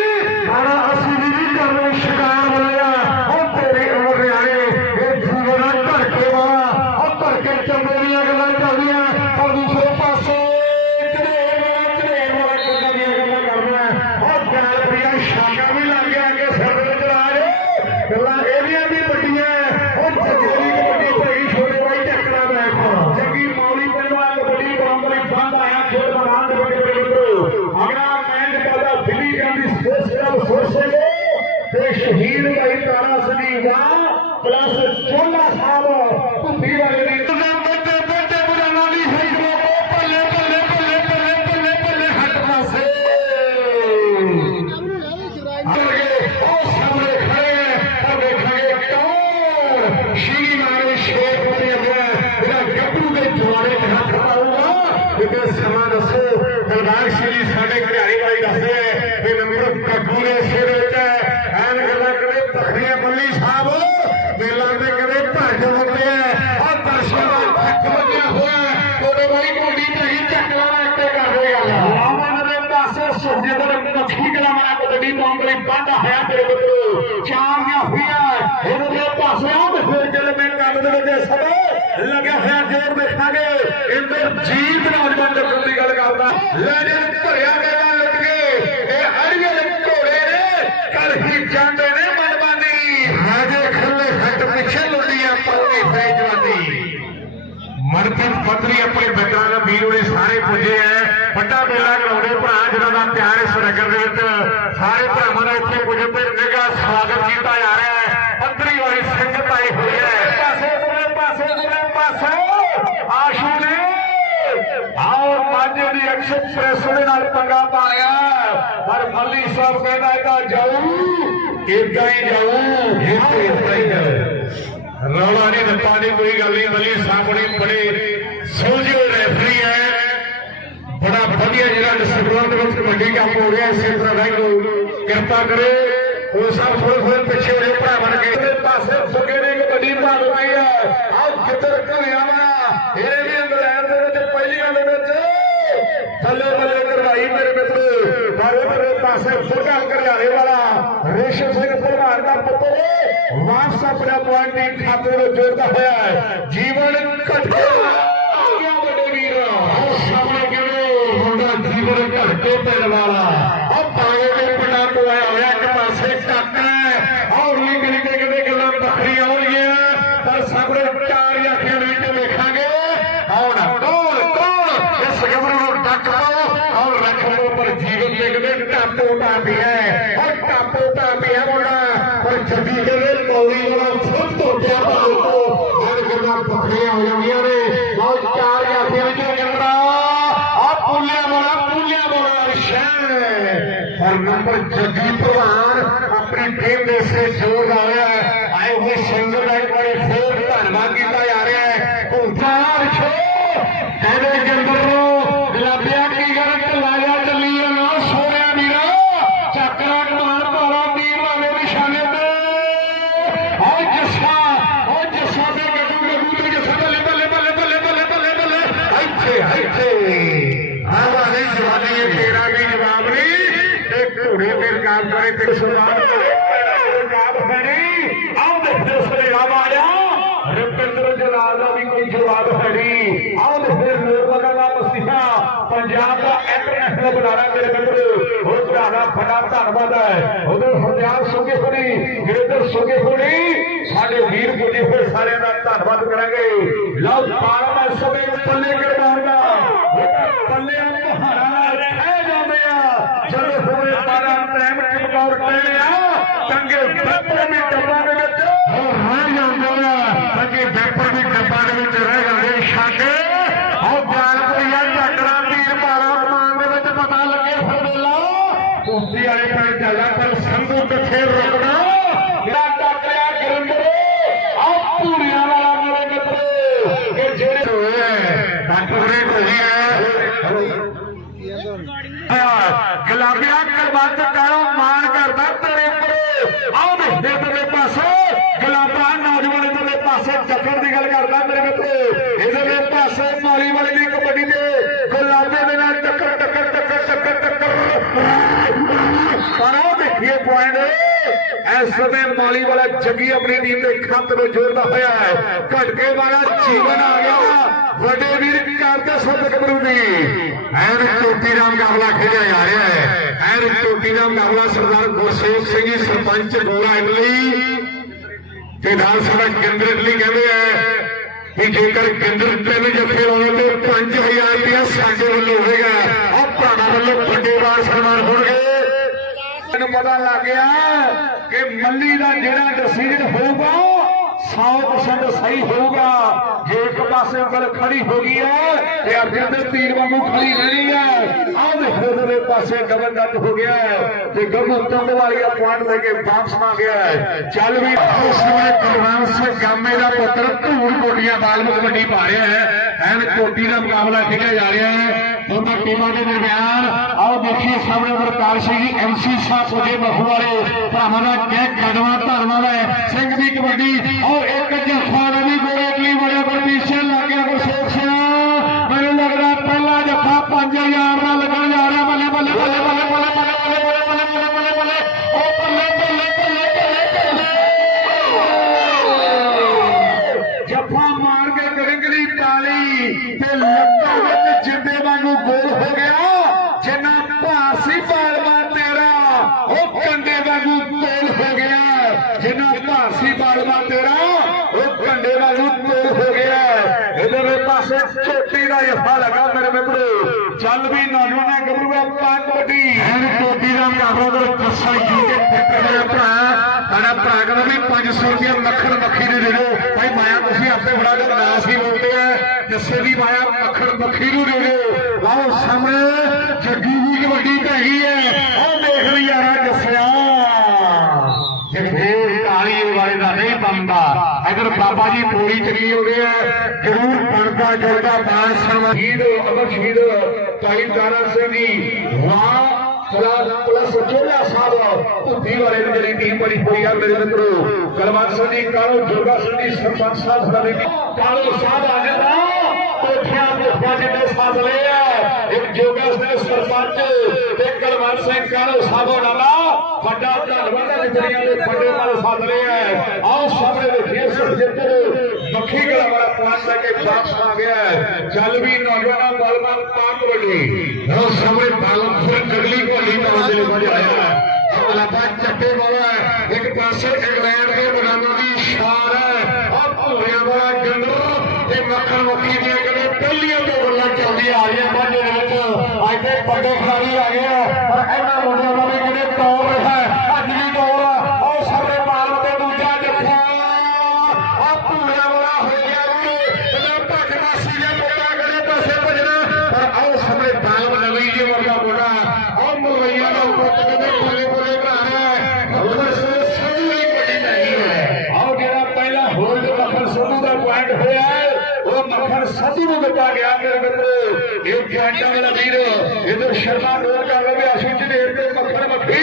ਸਾਰਾ ਅਸੀਂ ਵੀ ਨਹੀਂ ਕਰਨੇ ਸ਼ਿਕਾਰ ਬੋਲਿਆ ਹੁਣ ਤੇਰੀ ਉਮਰ ਨੇ ਆਣੀ ਇਹ ਜੀਵਨ ਘਰ ਕੇ ਵਾਲਾ ਉਹ ਘਰ ਕੇ ਚੰਗੇ ਦੀਆਂ ਗੱਲਾਂ ਚੱਲਦੀਆਂ ਪਰ ਦੂਸਰੇ ਪਾਸੇ ਝੜੇਰ ਵਾਲਾ ਝੜੇਰ ਵਾਲਾ ਗੱਲਾਂ ਦੀਆਂ ਗੱਲਾਂ ਕਰਦਾ ਉਹ ਗੱਲ ਪ੍ਰਿਆ ਸ਼ਾਕਾ ਵੀ ਲੱਗ ਗਿਆ ਕਿ ਸਿਰ ਦੇ ਵਿੱਚ ਰਾਜ ਗੱਲਾਂ ਇਹਦੀਆਂ ਵੀ ਵੱਡੀਆਂ ਉਹ ਜੱਗੇਰੀ ਕਬੱਡੀ ਭਈ ਛੋਟੇ ਬਾਈ ਟੱਕਰਾ ਬੈਠ ਜੱਗੀ ਮੌਲੀ ਪਿੰਡਵਾ ਕਬੱਡੀ ਬਰਾਂਬਰੀ ਖੇਡ ਮੈਦਾਨ ਦੇ ਵਿੱਚ ਮਿੱਤਰੋ। ਅਗਲਾ ਮੈਚ ਪਾਦਾ ਦਿੱਲੀ ਜਾਂਦੀ ਸਪੋਰਟਸ ਕਲੱਬ ਸੋਸ਼ਲ ਤੇ ਸ਼ਹੀਦ ਭਾਈ ਤਾਰਾ ਸਿੰਘ ਵਾਹ ਪਲੱਸ ਚੋਲਾ ਸਾਹਿਬ ਭੁੱਪੀ ਵਾਲੇ ਦੀ ਬੱਟੇ ਬੱਟੇ ਬੁਲਾਣਾ ਦੀ ਹੈ ਬੱਲੇ ਬੱਲੇ ਬੱਲੇ ਬੱਲੇ ਬੱਲੇ ਬੱਲੇ ਹੱਟ ਪਾਸੇ ਆਗੇ ਉਹ ਸਾਹਮਣੇ ਖੜੇ ਹੈ ਉਹ ਦੇਖਾਂਗੇ ਕੌਣ ਸ਼ੀਰੀ ਨਾਲੇ ਸ਼ੇਖ ਬਣੇ ਹੋਇਆ ਇਹਦਾ ਗੱਭਰੂ ਦੇ ਜਵਾੜੇ ਤੇ ਹੱਥ ਪਾਊਗਾ ਕਿਤੇ ਸਮਾਂ ਦੱਸੋ ਬਲਦਾਰ ਸ਼ੀਰੀ ਸਾਡੇ ਘੜਿਆੜੀ ਵਾਲੀ ਦੱਸਦੇ ਵੀ ਨੰਬਰ ਕੱਕੂ ਦੇ ਸਿਰ ਵਿੱਚ ਐਨ ਗੱਲਾਂ ਕਰੇ ਤਖਰੀਆਂ ਬੱਲੀ ਸਾਹਿਬ ਮੇਲਾ ਦੇ ਕਦੇ ਭਰ ਜਾਂਦੇ ਆ ਆ ਦਰਸ਼ਨ ਦਾ ਹੱਥ ਲੱਗਿਆ ਹੋਇਆ ਤੁਹਾਡੇ ਬਾਈ ਕੋਡੀ ਤੇ ਹੀ ਚੱਕਲਾ ਇੱਥੇ ਕਰਦੇ ਗੱਲ ਆਮਨ ਦੇ ਪਾਸੇ ਸੁਖਜਿੰਦਰ ਮੱਖੀ ਕਲਾਮਾਂ ਕਬੱਡੀ ਬੌਂਗਲੀ ਬੰਦ ਹੋਇਆ ਤੇਰੇ ਮਿੱਤਰੋ ਚਾਰੀਆਂ ਇਹਨਾਂ ਦੇ ਪਾਸੇ ਤੇ ਫਿਰ ਚੱਲ ਮੈਂ ਕੰਮ ਦੇ ਵਿੱਚ ਸਭ ਲੱਗਿਆ ਹੋਇਆ ਜੋਰ ਦੇਖਾਂਗੇ। ਇੰਦਰ ਜੀਤ ਨੌਜਵਾਨ ਜੱਫੇ ਦੀ ਗੱਲ ਕਰਦਾ। ਲੈ ਜੇ ਭਰਿਆ ਗਿਆ ਲੁੱਟ ਕੇ ਇਹ ਅੜੀਏ ਘੋੜੇ ਨੇ ਕੱਲ ਹੀ ਜਾਂਦੇ ਨੇ ਮਨਮਾਨੀ ਰਾਜੇ ਖੱਲੇ ਹੱਟ ਪਿੱਛੇ ਲੁੱਟੀਆਂ ਪਰਨੀ ਫੈ ਜਵਾਨੀ। ਮਨਪ੍ਰੀਤ ਪੱਤਰੀ ਆਪਣੇ ਮਿੱਤਰਾਂ ਦਾ ਵੀਰ ਉਹਨੇ ਸਾਰੇ ਪੁੱਜੇ ਐ ਵੱਡਾ ਮੇਲਾ ਕਰਾਉਂਦੇ ਭਰਾ ਜਿਹਨਾਂ ਦਾ ਪਿਆਰ ਇਸ ਨਗਰ ਦੇ ਵਿੱਚ ਸਾਰੇ ਭਰਾਵਾਂ ਦਾ ਇੱਥੇ ਪੁੱਜ ਤੇ ਨਿੱਘਾ ਸਵਾਗਤ ਕੀਤਾ ਜਾ ਰਿਹਾ ਹੈ। ਪੱਤਰੀ ਵਾਲੀ ਸੰਗਤ ਆਈ ਹੋਈ ਹੈ। ਪਾਸੇ ਦੂਰੇ ਪਾਸੇ ਦੂਰੇ ਪਾਸੇ। ਆਸ਼ੂ ਨੇ। ਆਓ ਮਾਝੇ ਦੀ ਐਕਸਪ੍ਰੈਸ ਦੇ ਨਾਲ ਪੰਗਾ ਪਾ ਲਿਆ ਪਰ ਮੱਲੀ ਸਾਹਿਬ ਕਹਿੰਦਾ ਇਹਦਾ ਜਾਊ ਇਦਾਂ ਹੀ ਜਾਊ। ਇਹ ਇਦਾਂ ਹੀ ਜਾਊ। ਰੌਲਾ ਨਹੀਂ ਰੱਪਾ ਨਹੀਂ ਕੋਈ ਗੱਲ ਨਹੀਂ ਮੱਲੀ ਸਾਹਮਣੇ ਬੜੇ ਸੋਝੇ ਵਧੀਆ ਜਿਹੜਾ ਡਿਸਟ੍ਰਿਕਟ ਦੇ ਵਿੱਚ ਕਬੱਡੀ ਕੱਪ ਹੋ ਰਿਹਾ, ਇਸੇ ਤਰ੍ਹਾਂ ਵਾਹਿਗੁਰੂ ਕਿਰਪਾ ਕਰੇ। ਉਹ ਸਭ ਥੋੜੇ ਥੋੜੇ ਪਿੱਛੇ ਹੋ ਭਰਾ ਬਣ ਕੇ। ਤੇ ਪਾਸੇ ਫੁੱਗੇ ਦੀ ਕਬੱਡੀ ਭਾਗ ਰਹੀ ਹੈ। ਆਹ ਕਿੱਧਰ ਘੁਰਿਆ ਵਾ ਇਹ ਵੀ ਇੰਗਲੈਂਡ ਦੇ ਵਿੱਚ ਪਹਿਲੀਆਂ ਦੇ ਵਿੱਚ। ਥੱਲੇ ਥੱਲੇ ਕਰਵਾਈ ਮੇਰੇ ਮਿੱਤਰ। ਬਾਰੇ ਮੇਰੇ ਪਾਸੇ ਫੁੱਟਾ ਘਰਿਆਲੇ ਵਾਲਾ ਰੇਸ਼ਮ ਸਿੰਘ ਪ੍ਰਧਾਨ ਦਾ ਪੁੱਤਰ ਵਾਪਸ ਆਪਣਾ ਪੁਆਇੰਟ ਟੀਮ ਖਾਤੇ ਨੂੰ ਜੋੜਦਾ ਹੋਇਆ ਹੈ। ਜੀਵਨ ਘਟਕੇ ਆ ਗਿਆ ਵੱਡੇ ਵੀਰ ਆਹ ਸਾਹਮਣੇ ਕਿਹੜੇ ਮੁੰਡਾ ਜੀਵਨ ਘਟਕੇ ਪਿੰਡ ਵਾਲਾ। ਆ ਪਾਗੇ ਦੇ ਪਿੰਡਾਂ ਤੋਂ ਆਇਆ ਹੋਇਆ, ਇੱਕ ਪਾਸੇ ਟੱਕ ਹੈ। ਔਰ ਲਿੰਗ ਲਿੰਗ ਕਿਤੇ ਗੱਲਾਂ ਵੱਖਰੀਆਂ ਹੋਣਗੀਆਂ ਪਰ ਸਾਹਮਣੇ ਚਾਰ ਅੱਖਾਂ ਵਿੱਚ ਵੇਖਾਂਗੇ। ਕੌਣ ਕੌਣ ਕੌਣ ਇਸ ਗੱਭਰੂ ਨੂੰ ਡੱਕ ਪਾਓ। ਔਰ ਰੱਖ ਲਓ, ਪਰ ਜੀਵਨ ਦੇ ਕਿਤੇ ਟਾਪੋ ਟਾਪੀ ਹੈ। ਔਰ ਟਾਪੋ ਟਾਪੀ ਹੈ ਮੁੰਡਾ। ਪਰ ਜੱਦੀ ਕਹਿੰਦੇ, ਮੌਲੀ ਵਾਲਾ ਸਭ ਤੋਂ ਜ਼ਿਆਦਾ ਲੋਕੋ। ਹਰ ਗੱਲਾਂ ਵੱਖਰੀਆਂ ਹੋ ਜਾਂਦੀਆਂ ਨੇ ਔਰ ਚਾਰ ਅੱਖਾਂ ਵਿੱਚ ਜੰਗੜਾ ਆ ਪੁੱਲਿਆ ਵਾਲਾ ਪੁੱਲਿਆ ਵਾਲਾ ਸ਼ਹਿਰ ਪਰ ਨੰਬਰ ਜੱਗੀ ਪ੍ਰਧਾਨ ਕਰੇ ਤੇ ਸਰਦਾਰ ਕਰੇ ਪੰਜਾਬ ਖੜੀ ਆਓ ਦੇਖਦੇ ਸਰੇ ਰਾਮ ਆਇਆ ਰੁਪਿੰਦਰ ਜਲਾਲ ਦਾ ਵੀ ਕੋਈ ਜਵਾਬ ਹੈ ਦਾ ਮਸੀਹਾ ਪੰਜਾਬ ਦਾ ਇੰਟਰਨੈਸ਼ਨਲ ਬੁਲਾਰਾ ਮੇਰੇ ਮਿੱਤਰ ਉਹ ਭਰਾ ਬੜਾ ਧੰਨਵਾਦ ਹੈ। ਉਧਰ ਹਰਜਾਨ ਸੁਗੇ ਹੋਣੀ ਗਿਰਦਰ ਸੁਗੇ ਹੋਣੀ, ਸਾਡੇ ਵੀਰ ਪੁੱਜੇ ਹੋਏ ਸਾਰਿਆਂ ਦਾ ਧੰਨਵਾਦ ਕਰਾਂਗੇ। ਲਓ ਪਾਲਮਾ ਸਭੇ ਨੂੰ ਪੱਲੇ ਕਰਵਾਉਣਾ ਪੱਲੇ ਪਹਾੜਾ ਰਹਿ ਜਾਂਦੇ ਆ। ਜਦੋਂ ਹੋਵੇ ਪਾਰਾ ਟਾਈਮ ਟਿਮਕੌਰ ਟਹਿਲਿਆ ਚੰਗੇ ਬੱਪਰ ਵੀ ਡੱਬਾ ਦੇ ਵਿੱਚ। ਉਹ ਰਹਿ ਜਾਂਦੇ ਆ ਚੰਗੇ ਬੱਪਰ ਵੀ ਡੱਬਾ ਦੇ ਵਿੱਚ ਰਹਿ ਜਾਂਦੇ ਛਾਕੇ ਉਹ ਜਾਨ ਪਈਆ ਚੱਕਰਾਂ ਵੀਰ ਮਾਰਾ ਮਾਨ ਦੇ ਵਿੱਚ ਪਤਾ ਲੱਗੇ ਫਿਰ ਵੇਲਾ ਕੁਸ਼ਤੀ ਵਾਲੇ ਪੈਰ ਚੱਲਦਾ ਪਰ ਸੰਧੂ ਕਿੱਥੇ ਰੁਕਣਾ। ਕਿਹੜਾ ਟੱਕਰਿਆ ਗਿਰੰਦਰੇ ਆ ਪੂਰੀਆਂ ਵਾਲਾ ਮੇਰੇ ਮਿੱਤਰ। ਕਿ ਜਿਹੜੇ ਹੋਏ ਡਾਕਟਰੇ ਕੋਈ ਹੈ ਗੁਲਾਬੀਆਂ ਕਲਵੰਤ ਕਾਲੋ ਮਾਣ ਕਰਦਾ ਤੇਰੇ ਉੱਪਰ। ਆਓ ਦੇਖਦੇ ਤੇਰੇ ਪਾਸੇ ਗੁਲਾਬਾ ਪਾਸੇ ਦੀ ਗੱਲ ਕਰਦਾ ਮੇਰੇ ਮਿੱਤਰ। ਇਹਦੇ ਪਾਸੇ ਮਾਲੀ ਵਾਲੀ ਦੀ ਕਬੱਡੀ ਤੇ ਗੁਲਾਬੇ ਦੇ ਨਾਲ ਟੱਕਰ ਟੱਕਰ ਟੱਕਰ ਟੱਕਰ ਟੱਕਰ। ਪਰ ਦੇਖੀਏ ਪੁਆਇੰਟ ਇਸ ਸਮੇਂ ਮਾਲੀ ਵਾਲਾ ਜੱਗੀ ਆਪਣੀ ਟੀਮ ਦੇ ਖੰਤ ਨੂੰ ਜੋੜਦਾ ਹੋਇਆ ਹੈ। ਘਟਕੇ ਵਾਲਾ ਜੀਵਨ ਆ ਗਿਆ। ਵੱਡੇ ਵੀਰ ਕਰਦੇ ਸੁੱਤ ਕਬਰੂ ਦੀ। ਐਨ ਚੋਟੀ ਦਾ ਮੁਕਾਬਲਾ ਖੇਡਿਆ ਜਾ ਰਿਹਾ ਹੈ। ਐਨ ਚੋਟੀ ਦਾ ਮੁਕਾਬਲਾ ਸਰਦਾਰ ਗੁਰਸੇਵ ਸਿੰਘ ਜੀ, ਸਰਪੰਚ ਗੋਰਾ ਇਟਲੀ। ਵਿਧਾਨ ਸਭਾ ਸਾਡਾ ਕੇਂਦਰ ਇਟਲੀ ਕਹਿੰਦੇ ਆ ਕਿ ਜੇਕਰ ਕੇਂਦਰ ਤੇ ਵੀ ਜੱਫੇ ਹੋਣੇ ਤੇ 5000 ਰੁਪਇਆ ਸਾਡੇ ਵੱਲੋਂ ਹੋਵੇਗਾ। ਆਹ ਭਰਾਵਾਂ ਵੱਲੋਂ ਵੱਡੇ ਵਾਰ ਸਨਮਾਨ ਹੋਣਗੇ। ਮੈਨੂੰ ਪਤਾ ਲੱਗ ਗਿਆ ਕਿ ਮੱਲੀ ਦਾ ਜਿਹੜਾ ਡਿਸੀਜਨ ਹੋਊਗਾ 100% ਸਹੀ ਹੋਊਗਾ। ਜੇ ਇੱਕ ਪਾਸੇ ਉਂਗਲ ਖੜੀ ਹੋ ਗਈ ਹੈ, ਤੇ ਅਰਜਨ ਦੇ ਤੀਰ ਵਾਂਗੂ ਖੜੀ ਰਹਿਣੀ ਹੈ। ਆਹ ਦੇਖੋ ਦੇ ਪਾਸੇ ਡਬਲ ਡੱਟ ਹੋ ਗਿਆ ਹੈ ਤੇ ਗੱਭੂ ਚੰਦ ਵਾਲੀਆ ਪੁਆਇੰਟ ਲੈ ਕੇ ਵਾਪਸ ਆ ਗਿਆ ਹੈ। ਚੱਲ ਵੀ ਉਸ ਵੇਲੇ ਕੁਲਵੰਸ਼ ਗਾਮੇ ਦਾ ਪੁੱਤਰ ਧੂੜ ਕੋਟੀਆਂ ਬਾਲਮੁਖ ਵੱਡੀ ਪਾ ਰਿਹਾ ਹੈ। ਐਨ ਕੋਟੀ ਦਾ ਮੁਕਾਬਲਾ ਖੇਡਿਆ ਜਾ ਰਿਹਾ ਹੈ। ਦੋਨਾਂ ਟੀਮਾਂ ਦੇ ਦਰਮਿਆਨ ਆਓ ਦੇਖੀਏ ਸਾਹਮਣੇ ਵਰਤਾਰ ਸਿੰਘ ਜੀ ਐਮਸੀ ਸਾਹਿਬ ਪੁਜੇ ਮਖੂ ਵਾਲੇ। ਭਰਾਵਾਂ ਦਾ ਕਹਿ ਕਦਮਾਂ ਧਰਮਾਂ ਦਾ ਸਿੰਘ ਦੀ ਕਬੱਡੀ ਆਓ ਇੱਕ ਜੱਫਾ ਨਵੀਂ ਗੋਰੇ ਅਗਲੀ ਬੜੇ ਪਰਮਿਸ਼ਨ ਉਹ ਕੰਡੇ ਵਾਂਗੂ ਤੋਲ ਹੋ ਗਿਆ। ਜਿੰਨਾ ਭਾਸੀ ਬਾਲਵਾ ਤੇਰਾ, ਉਹ ਕੰਡੇ ਵਾਂਗੂ ਤੋਲ ਹੋ ਗਿਆ। ਇਹਦੇ ਪਾਸੇ ਚੋਟੀ ਦਾ ਜੱਫਾ ਲੱਗਾ ਮੇਰੇ ਮਿੱਤਰੋ। ਚੱਲ ਵੀ ਨੌਜਵਾਨਾਂ ਗੱਭਰੂਆ ਪਾ ਕਬੱਡੀ। ਐਨ ਚੋਟੀ ਦਾ ਮੁਕਾਬਲਾ ਕਰ ਜੱਸਾ ਜੀ ਮੇਰਾ ਭਰਾ ਸਾਡਾ ਭਰਾ ਕਹਿੰਦਾ ਵੀ 500 ਰੁਪਏ ਮੱਖਣ ਮੱਖੀ ਨੂੰ ਦੇ ਦਿਓ। ਭਾਈ ਮਾਇਆ, ਤੁਸੀਂ ਆਪੇ ਬੜਾ ਗਰਦਾਸ ਹੀ ਬੋਲਦੇ ਜੱਸੇ ਦੀ ਮਾਇਆ ਮੱਖਣ ਮੱਖੀ ਨੂੰ ਦੇ ਦਿਓ ਆਓ ਸਾਹਮਣੇ ਜੱਗੀ ਦੀ ਕਬੱਡੀ ਪੈ ਗਈ ਹੈ। ਉਹ ਦੇਖ ਲਈ ਯਾਰਾ ਜੱਸਿਆ। ਜਿੱਥੇ ਕਾਲੀ ਵਾਲੇ ਦਾ ਨਹੀਂ ਬੰਦਾ। ਇਧਰ ਬਾਬਾ ਜੀ ਪੂਰੀ ਚੱਲੀ ਹੋ ਆ। ਜ਼ਰੂਰ ਬਣਦਾ ਜੁੜਦਾ ਮਾਨ ਸਨਮਾਨ ਸ਼ਹੀਦ, ਅਮਰ ਸ਼ਹੀਦ, ਕਾਲੀ ਤਾਰਾ ਸਿੰਘ ਜੀ, ਵਾਹ। ਪਲਸ ਪਲਸ ਚੋਲਾ ਭੁੱਤੀ ਵਾਲੇ ਦੀ ਜਿਹੜੀ ਟੀਮ ਬਣੀ ਹੋਈ ਆ, ਮੇਰੇ ਮਿੱਤਰੋ ਕਲਵੰਤ ਸਿੰਘ ਜੀ ਕਾਲੋ ਜੋਗਾ ਸਿੰਘ ਜੀ ਸਰਪੰਚ ਸਾਹਿਬ ਸਾਡੇ ਕਾਲੋ ਸਾਹਿਬ ਆ ਜਾਂਦਾ ਕੋਠਿਆਂ ਕੋਠਿਆਂ ਜਿੰਨੇ ਸਾਥ ਲਏ ਇੱਕ ਜੋਗਾ ਸਿੰਘ ਸਰਪੰਚ ਤੇ ਕਲਵੰਤ ਸਿੰਘ ਕਾਲੋ ਸਾਹਿਬ ਹੋਣਾ ਦਾ ਵੱਡਾ ਧੰਨਵਾਦ ਹੈ ਜਿਹੜੀਆਂ ਦੇ ਵੱਡੇ ਨਾਲ ਸਾਥ ਲਏ ਆਓ ਸਾਹਮਣੇ ਦੇਖੀਏ ਸੁਰਜਿੱਤਰ ਮੱਖੀ ਵਾਲਾ ਪੁਆਇੰਟ ਲੈ ਕੇ ਵਾਪਸ ਆ ਗਿਆ ਹੈ। ਚੱਲ ਵੀ ਨੌਜਵਾਨਾਂ ਬਾਲਮਾਂ ਪਾਕ ਵੱਡੀ। ਉਹ ਸਾਹਮਣੇ ਬਾਲਮ ਫਿਰ ਅਗਲੀ ਘੋਲੀ ਪਾਉਣ ਦੇ ਲਈ ਆਇਆ ਹੈ। ਅਲਾਪਾ ਚੱਟੇ ਵਾਲਾ ਇੱਕ ਪਾਸੇ ਇੰਗਲੈਂਡ ਦੇ ਮੈਦਾਨਾਂ ਦੀ ਸ਼ਾਰ ਹੈ। ਆਹ ਭੂਰਿਆਂ ਵਾਲਾ ਗੰਡਰ ਤੇ ਮੱਖਣ ਮੁੱਖੀ ਦੀਆਂ ਕਹਿੰਦੇ ਪਹਿਲੀਆਂ ਤੋਂ ਗੱਲਾਂ ਚੱਲਦੀਆਂ ਆ ਰਹੀਆਂ ਮਾਝੇ ਦੇ ਵਿੱਚ। ਅੱਜ ਦੇ ਵੱਡੇ ਖਿਡਾਰੀ ਆ ਗਏ ਆ ਪਰ ਇਹਨਾਂ ਮੁੰਡਿਆਂ ਦਾ ਵੀ ਕਿਤੇ ਦੌਰ ਰਿਹਾ ਹੈ। ਅੱਜ ਵੀ ਦੌਰ ਆ ਉਹ ਸਾਰੇ ਬਾਲਮ ਤੇ ਦੂਜਾ ਜੱਫਾ ਆ ਭੂਰਿਆਂ ਵਾਲਾ ਹੋ ਗਿਆ ਵੀ ਇਹਦਾ ਭੱਜਦਾ ਸੀ ਜੇ ਮੁੰਡਾ ਕਿਹੜੇ ਪਾਸੇ ਭੱਜਣਾ ਪਰ ਆਓ ਸਾਹਮਣੇ ਬਾਲਮ ਨਵੀਂ ਜੀ ਵਰਗਾ ਮੁੰਡਾ ਆਹ ਮੁਰਈਆ ਦਾ ਪੁੱਤ ਕਹਿੰਦੇ ਬੋਲੇ ਬੋਲੇ ਘਰ ਹੈ ਉਹਦਾ ਸਿਰ ਸਭ ਹੀ ਬੜੀ ਨਹੀਂ ਹੈ ਆਓ ਜਿਹੜਾ ਪਹਿਲਾ ਹੋਲਡ ਮੱਖਣ ਸੋਨੂ ਦਾ ਪੁਆਇੰਟ ਹੋਇਆ ਹੈ, ਉਹ ਮੱਖਣ ਸੱਧੂ ਨੂੰ ਦਿੱਤਾ ਗਿਆ ਮੇਰੇ ਮਿੱਤਰੋ ਇਹ ਜੁਆਇੰਟਾਂ ਵਾਲਾ ਵੀਰ ਇਧਰ ਸ਼ਰਮਾ ਡੋਰ ਕਰ ਲਵੇ ਅਸ਼ੂ ਚ ਤੇ ਮੱਖਣ ਮੱਖੀ।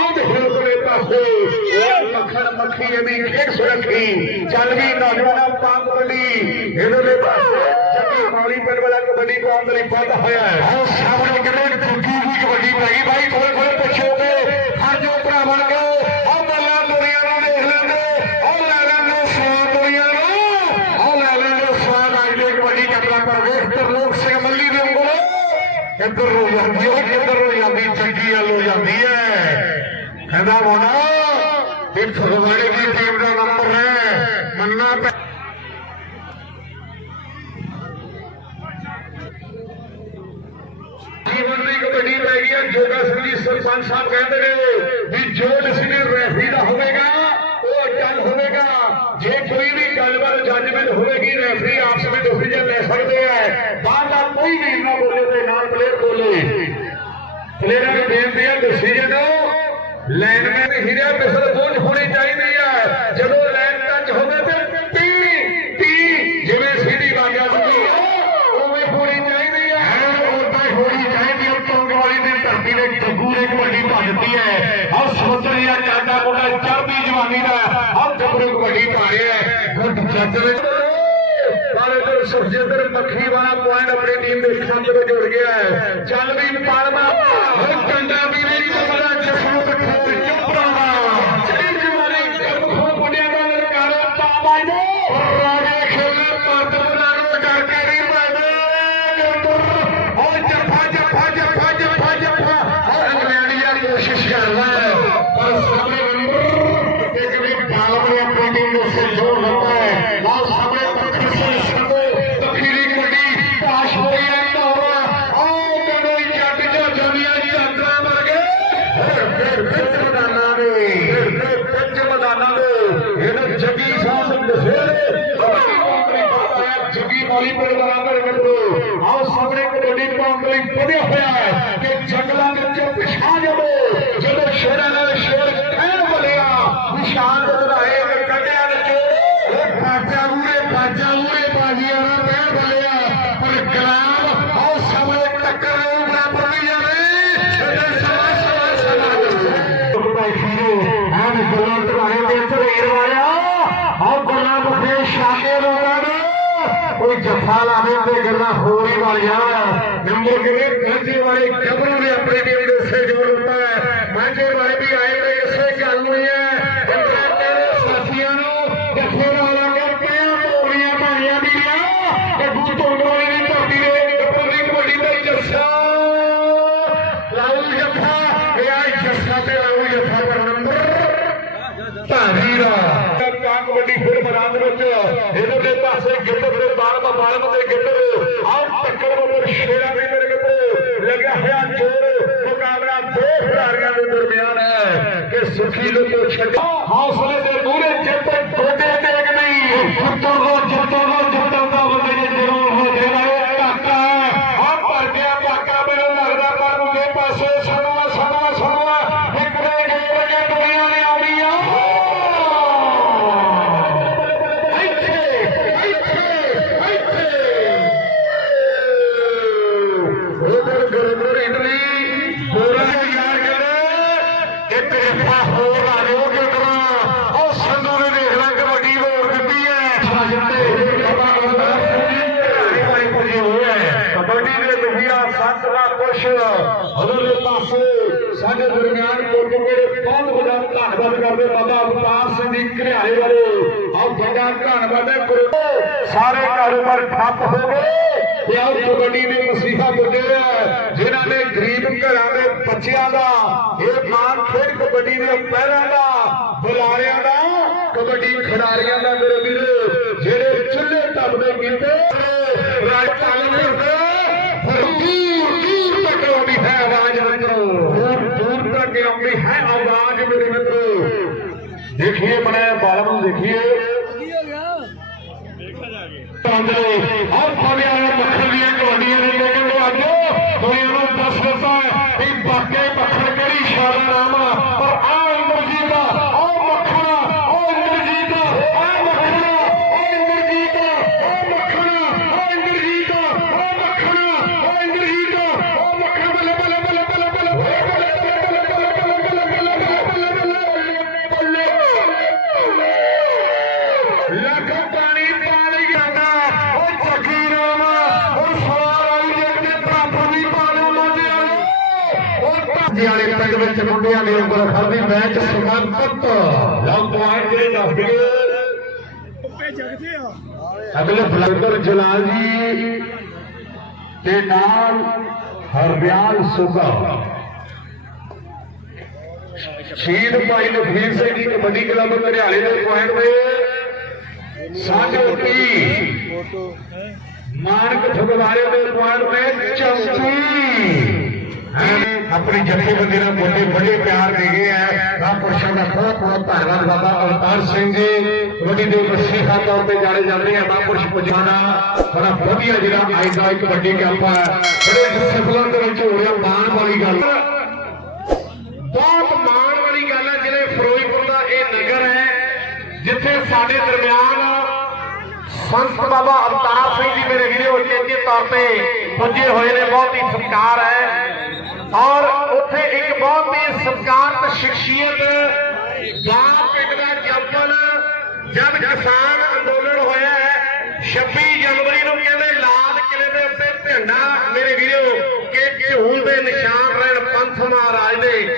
ਆਹ ਦੇਖੋ ਕੋਲੇ ਉਹ ਮੱਖਣ ਮੱਖੀ, ਇਹ ਵੀ ਇੱਕ ਸੁਰੱਖੀ। ਚੱਲ ਗਈ ਨੌਜਵਾਨਾਂ ਪੰਗ ਵੱਡੀ ਇਹਦੇ ਪਾਸੇ ਜੱਗੀ ਮਾਲੀ ਪਿੰਡ ਵਾਲਾ ਕਬੱਡੀ ਪਾਉਣ ਦੇ ਲਈ ਵੱਧ ਹੋਇਆ ਹੈ। ਆਹ ਸਾਹਮਣੇ ਕਿਹੜੇ ਜੱਗੀ ਦੀ ਕਬੱਡੀ ਪੈ ਗਈ। ਬਾਈ ਕੋਲੇ ਕੋਲੇ ਪੁੱਛੋ ਤੇ ਹਰ ਜੋ ਬਣ ਕੇ ਉਹ ਬੱਲਾ ਦੁਨੀਆ ਨੂੰ ਦੇਖ ਲੈਂਦੇ ਉਹ ਲੈ ਲੈਂਦੇ ਸਵਾਦ ਦੁਨੀਆ ਨੂੰ ਉਹ ਲੈ ਲੈਂਦੇ ਸਵਾਦ ਅੱਜ ਦੇ ਕਬੱਡੀ ਚੱਕਰਾਂ ਪਰ ਵੇਖ ਤਰਲੋਕ ਸਿੰਘ ਮੱਲੀ ਦੇ ਉਂਗਲ ਇੱਧਰ ਨੂੰ ਜਾਂਦੀ ਹੈ? ਕਿੱਧਰ ਨੂੰ ਜਾਂਦੀ? ਚੱਕੀ ਵੱਲ ਨੂੰ ਜਾਂਦੀ ਹੈ। ਕਹਿੰਦਾ ਮੋਨਾ ਇਹ ਫਗਵਾੜੇ ਦੀ ਟੀਮ ਦਾ ਨੰਬਰ ਹੈ। ਮੰਨਾ ਪੈ- ਜੀਵਨ ਦੀ ਕਬੱਡੀ ਪੈ ਗਈ ਹੈ। ਜੋਗਾ ਸਿੰਘ ਜੀ ਸਰਪੰਚ ਸਾਹਿਬ ਕਹਿੰਦੇ ਨੇ ਵੀ ਜੋ ਡਿਸੀਜਨ ਰੈਫਰੀ ਦਾ ਹੋਵੇਗਾ, ਉਹ ਅਟਲ ਹੋਵੇਗਾ। ਜੇ ਕੋਈ ਵੀ ਗੱਲਬਾਤ ਜੱਜਮੈਂਟ ਹੋਵੇਗੀ, ਰੈਫਰੀ ਆਪਸ ਵਿੱਚ ਡਿਸੀਜਨ ਲੈ ਸਕਦੇ ਹੈ ਬਾਹਰ ਦਾ ਕੋਈ ਵੀ ਨਾ ਬੋਲੇ ਤੇ ਨਾਲ ਪਲੇਅਰ ਬੋਲੇ ਪਲੇਅਰਾਂ ਨੂੰ ਬੇਨਤੀ ਹੈ ਡਿਸੀਜਨ ਲਾਈਨਮੈਨ ਹੀਰਿਆ ਮਿਸਲ ਬੋਝ ਹੋਣੀ ਚਾਹੀਦੀ ਹੈ ਜਦੋਂ ਲਾਈਨ ਟੱਚ ਹੋਵੇ ਤੇ ਟੀ ਟੀ ਜਿਵੇਂ ਸੀਡੀ ਵਾਜਾ ਹੁੰਦੀ ਹੈ ਉਵੇਂ ਹੋਣੀ ਚਾਹੀਦੀ ਹੈ ਉਦਾਂ ਹੋਣੀ ਚਾਹੀਦੀ ਹੈ ਟੋਂਗ ਵਾਲੀ ਦੀ ਧਰਤੀ ਦੇ ਗੱਗੂ ਨੇ ਕਬੱਡੀ ਦਿੱਤੀ ਹੈ ਹਰ ਸੋਚਣ ਜਾਂ ਚਾਂਦਾ ਮੁੰਡਾ ਚੜ੍ਹਦੀ ਜਵਾਨੀ ਦਾ ਹਰ ਗੱਭਰੂ ਕਬੱਡੀ ਪਾ ਰਿਹਾ ਹੈ ਗੁੱਡ ਚੱਕਰ ਬਾਰੇ ਤੇ ਸੁਖਜਿੰਦਰ ਮੱਖੀ ਵਾਲਾ ਪੁਆਇੰਟ ਆਪਣੀ ਟੀਮ ਦੇ ਖੰਡ ਵਿੱਚ ਜੁੜ ਗਿਆ ਹੈ। ਚੱਲ ਵੀ ਪਾਲਮਾ ਹੁਣ ਕੰਡਾ ਵੀ ਨਹੀਂ ਚੱਲਦਾ ਜਸੂਤ ਖੋਰ ਚੁੱਪੜਾ ਦਾ ਚੜੀ ਜਵਾਨੀ ਗੱਭਰੂ ਮੁੰਡਿਆਂ ਦਾ ਲਲਕਾਰਾ ਪਾ ਬਾਈ ਦੇ ਰਾਜੇ ਖੇਲੇ ਪੱਤ ਬਣਾਉਣ ਕਰਕੇ ਨਹੀਂ ਪਾਉਂਦੇ ਉਹ ਜੱਫਾ ਜੱਫਾ ਜੱਫਾ ਜੱਫਾ ਜੱਫਾ ਉਹ ਇੰਗਲੈਂਡੀਆ ਕੋਸ਼ਿਸ਼ ਕਰਦਾ ਹੈ ਪਰ ਸਾਹਮਣੇ ਨੰਬਰ ਇੱਕ ਵੀ ਪਾਲਮ ਨੇ ਆਪਣੀ ਟੀਮ ਨੂੰ ਸਹਿਯੋਗ ਦਿੱਤਾ ਹੈ ਨਾਲ ਸਾਹਮਣੇ ਪੱਖਰ ਸਿੰਘ ਸੰਧੂ ਤਖੀਰੀ ਕੁੰਡੀ ਪਾਸ਼ ਹੋਈ ਹੈ ਧੌਰਾ ਆਓ ਕਦੋਂ ਜੱਟ ਜੋ ਜਮੀਆਂ ਚਾਦਰਾਂ ਮਰ ਗਏ ਫਿਰ ਫਿਰ ਫਿਰ ਮੈਦਾਨਾਂ ਦੇ ਫਿਰ ਫਿਰ ਫਿਰ ਮੈਦਾਨਾਂ ਦੇ ਇਹਨਾਂ ਜੱਗੀ ਸਾਹਿਬ ਦੱਸੇ ਜੱਗੀ ਮੌਲੀ ਪਰ ਬਰਾਬਰ ਆਓ ਸਾਹਮਣੇ ਕਬੱਡੀ ਪਾਉਣ ਲਈ ਵਧਿਆ ਹੋਇਆ ਹੈ ਕਿ ਜੰਗਲਾਂ ਵਿੱਚ ਪਿਛਾ ਜਾਵੇ कामयाब नंबर के लिए मांझे वाले गबरू ने अपने टीम में से जोड़ होता है मांझे वाले भी आए तो इससे गल हुई है ਕਬੱਡੀ ਫਿਰ ਮੈਦਾਨ ਦੇ ਵਿੱਚ ਇਹਦੇ ਪਾਸੇ ਗਿੱਟ ਦੇ ਬਾਲਮ ਬਾਲਮ ਤੇ ਗਿੱਟ हाउस वाले दूर जेते छोटे नहीं पुत्र को जेते ਸਾਡੇ ਦਰਮਿਆਨ ਕੋਟਕੋੜੇ ਬਹੁਤ ਬੜਾ ਧੰਨਵਾਦ ਕਰਦੇ ਬਾਬਾ ਅਵਤਾਰ ਸਿੰਘ ਜੀ ਘਰਿਆਲੇ ਵਾਲੇ। ਆਹ ਬੜਾ ਧੰਨਵਾਦ ਹੈ ਗੁਰੂ ਸਾਰੇ ਕਾਰੋਬਾਰ ਠੱਪ ਹੋ ਗਏ। ਤੇ ਆਹ ਕਬੱਡੀ ਦੇ ਮਸੀਹਾ ਗੁੱਜਰ ਜਿਨ੍ਹਾਂ ਨੇ ਗਰੀਬ ਘਰਾਂ ਦੇ ਬੱਚਿਆਂ ਦਾ, ਇਹ ਮਾਨ ਖੇਡ ਕਬੱਡੀ ਦੇ ਪਹਿਲਾਂ ਦਾ, ਬੁਲਾਰਿਆਂ ਦਾ, ਕਬੱਡੀ ਖਿਡਾਰੀਆਂ ਦਾ ਮੇਰੇ ਵੀਰ, ਜਿਹੜੇ ਚੁੱਲ੍ਹੇ ਟੱਪਦੇ ਕੀਤੇ ਰਾਜਸਥਾਨ ਵਿੱਚ ਦੂਰ ਦੂਰ ਤੱਕ ਆਉਂਦੀ ਹੈ ਆਵਾਜ਼ ਮਿੱਤਰੋ ਦੂਰ ਦੂਰ ਤੱਕ ਆਉਂਦੀ ਹੈ ਆਵਾਜ਼ ਮੇਰੇ ਮਿੱਤਰੋ। ਦੇਖੀਏ ਬਣਿਆ ਬਾਲਮ ਨੂੰ ਦੇਖੀਏ। ਆਹ ਫਾਲੇ ਵਾਲੇ ਮੱਖਣ ਮੁੰਡਿਆਂ ਦੀ ਉਂਗਲ ਖੜਦੀ ਮੈਚ ਸਮਾਪਤ ਲਓ ਪੁਆਇੰਟ ਜਿਹੜੇ ਦੱਸਦੇ ਅਗਲੇ ਬਲੰਦਰ ਜਲਾਲ ਜੀ ਤੇ ਨਾਲ ਹਰਬਿਆਲ ਸੁਗਾ। ਸ਼ਹੀਦ ਭਾਈ ਲਖਵੀਰ ਸਿੰਘ ਜੀ ਕਬੱਡੀ ਕਲੱਬ ਘਰਿਆਲੇ ਦੇ ਪੁਆਇੰਟ ਤੇ। ਸਾਢੇ ਮਾਨਕ ਠਗਵਾਰੇ ਦੇ ਪੁਆਇੰਟ ਤੇ ਚੌਥੀ ਆਪਣੀ ਜਥੇਬੰਦੀ ਨਾਲ ਬੋਲੇ ਬੜੇ ਪਿਆਰ ਦੇ ਗਏ ਹੈ ਮਹਾਂਪੁਰਸ਼ਾਂ ਦਾ ਬਹੁਤ ਬਹੁਤ ਧੰਨਵਾਦ ਬਾਬਾ ਅਵਤਾਰ ਸਿੰਘ ਜੀ। ਕਬੱਡੀ ਦੇ ਵਸੀਖਾ ਤੌਰ ਤੇ ਜਾਣੇ ਜਾਂਦੇ ਆ। ਮਹਾਂਪੁਰਸ਼ ਪੁਜਾਣਾ ਬੜਾ ਵਧੀਆ ਜਿਹੜਾ ਅੱਜ ਦਾ ਇੱਕ ਵੱਡੀ ਕੈਂਪ ਹੈ ਬੜੇ ਡਿਸਪਲਿਨ ਦੇ ਵਿੱਚ ਹੋ ਰਿਹਾ ਮਾਣ ਵਾਲੀ ਗੱਲ। ਬਹੁਤ ਮਾਣ ਵਾਲੀ ਗੱਲ ਹੈ ਜਿਹੜੇ ਫਿਰੋਜ਼ਪੁਰ ਦਾ ਇਹ ਨਗਰ ਹੈ, ਜਿੱਥੇ ਸਾਡੇ ਦਰਮਿਆਨ ਸੰਤ ਬਾਬਾ ਅਵਤਾਰ ਸਿੰਘ ਜੀ ਮੇਰੇ ਵੀਰੋ ਚੇਚੇ ਤੌਰ ਤੇ ਪੁੱਜੇ ਹੋਏ ਨੇ। ਬਹੁਤ ਹੀ ਸਤਿਕਾਰ ਹੈ। ਔਰ ਉੱਥੇ ਇੱਕ ਬਹੁਤ ਹੀ ਸਤਿਕਾਰਤ ਸ਼ਖਸੀਅਤ ਗਾਂ ਪਿੰਡ ਦਾ ਜੰਪਲ ਜਦ ਕਿਸਾਨ ਅੰਦੋਲਨ ਹੋਇਆ ਹੈ 26 ਜਨਵਰੀ ਨੂੰ ਕਹਿੰਦੇ ਲਾਲ ਕਿਲੇ ਦੇ ਉੱਤੇ ਝੰਡਾ ਮੇਰੇ ਵੀਰੋ, ਕਿ ਕਿ ਹੁਣ ਦੇ ਨਿਸ਼ਾਨ ਰਹਿਣ ਪੰਥ ਮਹਾਰਾਜ ਦੇ।